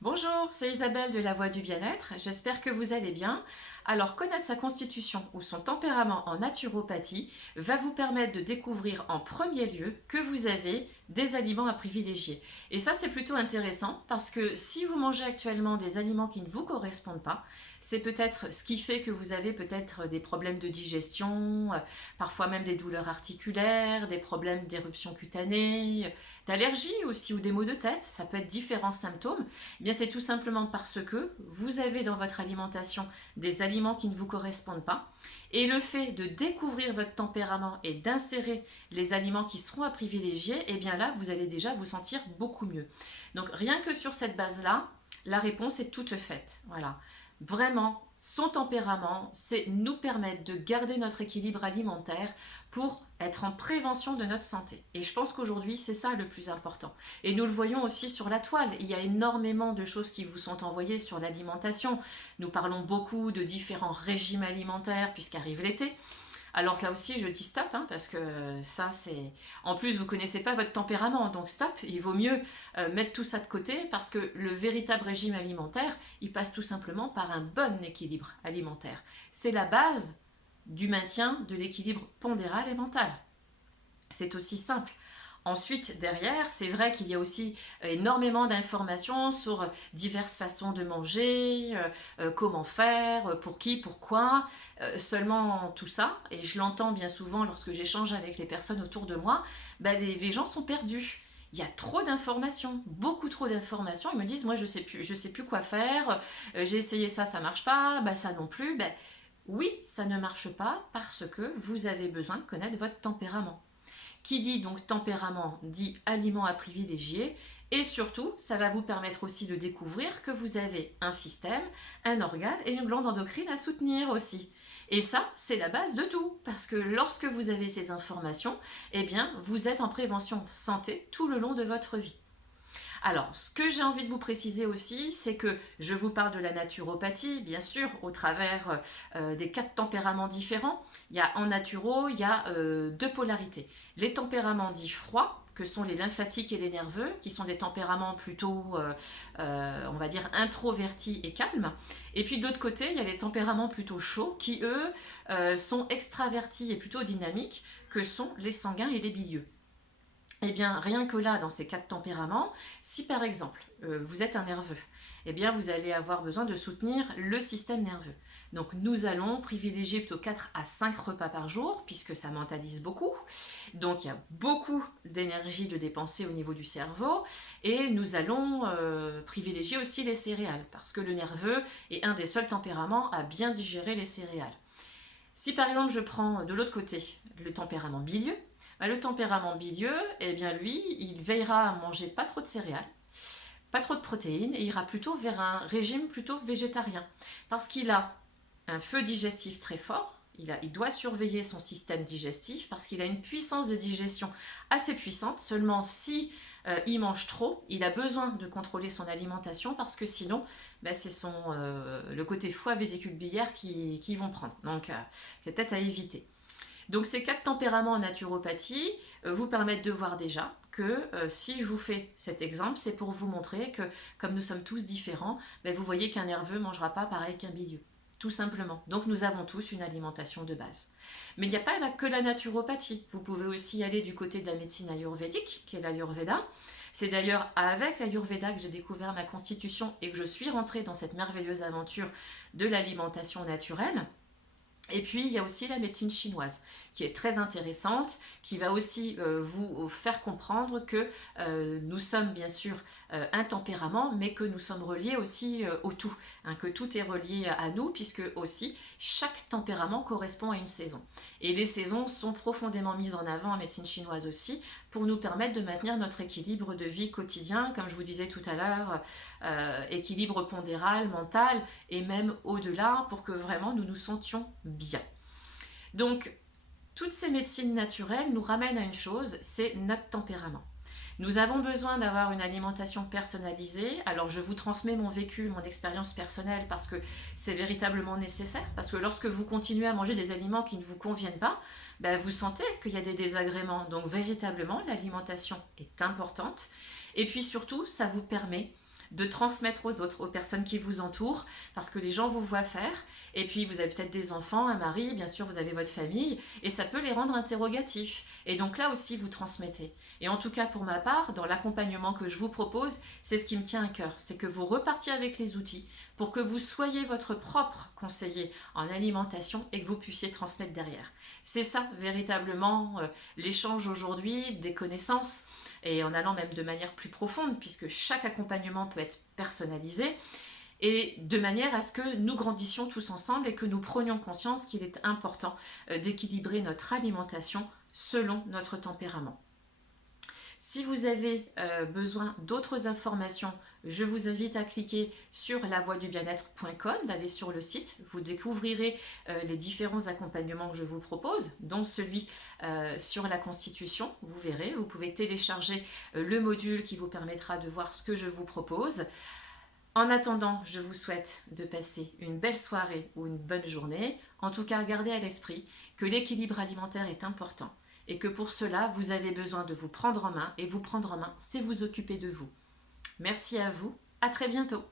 Bonjour, c'est Isabelle de La Voix du Bien-être, j'espère que vous allez bien. Alors, connaître sa constitution ou son tempérament en naturopathie va vous permettre de découvrir en premier lieu que vous avez des aliments à privilégier. Et ça, c'est plutôt intéressant parce que si vous mangez actuellement des aliments qui ne vous correspondent pas, c'est peut-être ce qui fait que vous avez peut-être des problèmes de digestion, parfois même des douleurs articulaires, des problèmes d'éruption cutanée, d'allergie aussi ou des maux de tête, ça peut être différents symptômes. Eh bien, c'est tout simplement parce que vous avez dans votre alimentation des aliments qui ne vous correspondent pas. Et le fait de découvrir votre tempérament et d'insérer les aliments qui seront à privilégier, eh bien là, vous allez déjà vous sentir beaucoup mieux. Donc rien que sur cette base-là, la réponse est toute faite. Voilà. Vraiment, son tempérament, c'est nous permettre de garder notre équilibre alimentaire pour être en prévention de notre santé. Et je pense qu'aujourd'hui, c'est ça le plus important. Et nous le voyons aussi sur la toile. Il y a énormément de choses qui vous sont envoyées sur l'alimentation. Nous parlons beaucoup de différents régimes alimentaires puisqu'arrive l'été. Alors là aussi, je dis stop, hein, parce que ça, c'est... En plus, vous ne connaissez pas votre tempérament, donc stop, il vaut mieux mettre tout ça de côté, parce que le véritable régime alimentaire, il passe tout simplement par un bon équilibre alimentaire. C'est la base du maintien de l'équilibre pondéral et mental. C'est aussi simple. Ensuite, derrière, c'est vrai qu'il y a aussi énormément d'informations sur diverses façons de manger, comment faire, pour qui, pourquoi. Seulement tout ça, et je l'entends bien souvent lorsque j'échange avec les personnes autour de moi, ben les gens sont perdus. Il y a trop d'informations, beaucoup trop d'informations. Ils me disent, moi je sais plus quoi faire, j'ai essayé ça, ça marche pas, ben ça non plus. Ben, oui, ça ne marche pas parce que vous avez besoin de connaître votre tempérament. Qui dit donc tempérament dit aliment à privilégier. Et surtout, ça va vous permettre aussi de découvrir que vous avez un système, un organe et une glande endocrine à soutenir aussi. Et ça, c'est la base de tout, parce que lorsque vous avez ces informations, eh bien, vous êtes en prévention santé tout le long de votre vie. Alors, ce que j'ai envie de vous préciser aussi, c'est que je vous parle de la naturopathie, bien sûr, au travers des 4 tempéraments différents. Il y a en naturo, il y a 2 polarités. Les tempéraments dits froids, que sont les lymphatiques et les nerveux, qui sont des tempéraments plutôt, on va dire, introvertis et calmes. Et puis de l'autre côté, il y a les tempéraments plutôt chauds, qui eux sont extravertis et plutôt dynamiques, que sont les sanguins et les bilieux. Eh bien, rien que là, dans ces 4 tempéraments, si par exemple vous êtes un nerveux, eh bien vous allez avoir besoin de soutenir le système nerveux. Donc nous allons privilégier plutôt 4 à 5 repas par jour, puisque ça mentalise beaucoup. Donc il y a beaucoup d'énergie de dépenser au niveau du cerveau, et nous allons privilégier aussi les céréales, parce que le nerveux est un des seuls tempéraments à bien digérer les céréales. Si par exemple je prends de l'autre côté le tempérament bilieux, le tempérament bilieux, eh bien lui, il veillera à manger pas trop de céréales, pas trop de protéines, et ira plutôt vers un régime plutôt végétarien. Parce qu'il a un feu digestif très fort, il doit surveiller son système digestif, parce qu'il a une puissance de digestion assez puissante, seulement si il mange trop, il a besoin de contrôler son alimentation, parce que sinon, c'est le côté foie, vésicule biliaire qui vont prendre. Donc c'est peut-être à éviter. Donc ces 4 tempéraments en naturopathie vous permettent de voir déjà que si je vous fais cet exemple, c'est pour vous montrer que comme nous sommes tous différents, vous voyez qu'un nerveux ne mangera pas pareil qu'un bilieux. Tout simplement. Donc nous avons tous une alimentation de base. Mais il n'y a pas que la naturopathie. Vous pouvez aussi aller du côté de la médecine ayurvédique, qui est l'ayurveda. C'est d'ailleurs avec l'ayurveda que j'ai découvert ma constitution et que je suis rentrée dans cette merveilleuse aventure de l'alimentation naturelle. Et puis, il y a aussi la médecine chinoise, qui est très intéressante, qui va aussi vous faire comprendre que nous sommes bien sûr un tempérament, mais que nous sommes reliés aussi au tout, hein, que tout est relié à nous, puisque aussi chaque tempérament correspond à une saison. Et les saisons sont profondément mises en avant en médecine chinoise aussi, pour nous permettre de maintenir notre équilibre de vie quotidien, comme je vous disais tout à l'heure, équilibre pondéral, mental, et même au-delà, pour que vraiment nous nous sentions bien. Donc, toutes ces médecines naturelles nous ramènent à une chose, c'est notre tempérament. Nous avons besoin d'avoir une alimentation personnalisée. Alors je vous transmets mon vécu, mon expérience personnelle parce que c'est véritablement nécessaire. Parce que lorsque vous continuez à manger des aliments qui ne vous conviennent pas, vous sentez qu'il y a des désagréments. Donc véritablement, l'alimentation est importante. Et puis surtout, ça vous permet de transmettre aux autres, aux personnes qui vous entourent, parce que les gens vous voient faire, et puis vous avez peut-être des enfants, un mari, bien sûr vous avez votre famille, et ça peut les rendre interrogatifs. Et donc là aussi vous transmettez. Et en tout cas pour ma part, dans l'accompagnement que je vous propose, c'est ce qui me tient à cœur, c'est que vous repartiez avec les outils pour que vous soyez votre propre conseiller en alimentation et que vous puissiez transmettre derrière. C'est ça véritablement l'échange aujourd'hui des connaissances, et en allant même de manière plus profonde, puisque chaque accompagnement peut être personnalisé, et de manière à ce que nous grandissions tous ensemble et que nous prenions conscience qu'il est important d'équilibrer notre alimentation selon notre tempérament. Si vous avez besoin d'autres informations, je vous invite à cliquer sur lavoiedubienêtre.com, d'aller sur le site. Vous découvrirez les différents accompagnements que je vous propose, dont celui sur la constitution. Vous verrez, vous pouvez télécharger le module qui vous permettra de voir ce que je vous propose. En attendant, je vous souhaite de passer une belle soirée ou une bonne journée. En tout cas, gardez à l'esprit que l'équilibre alimentaire est important et que pour cela, vous avez besoin de vous prendre en main, et vous prendre en main, c'est vous occuper de vous. Merci à vous, à très bientôt.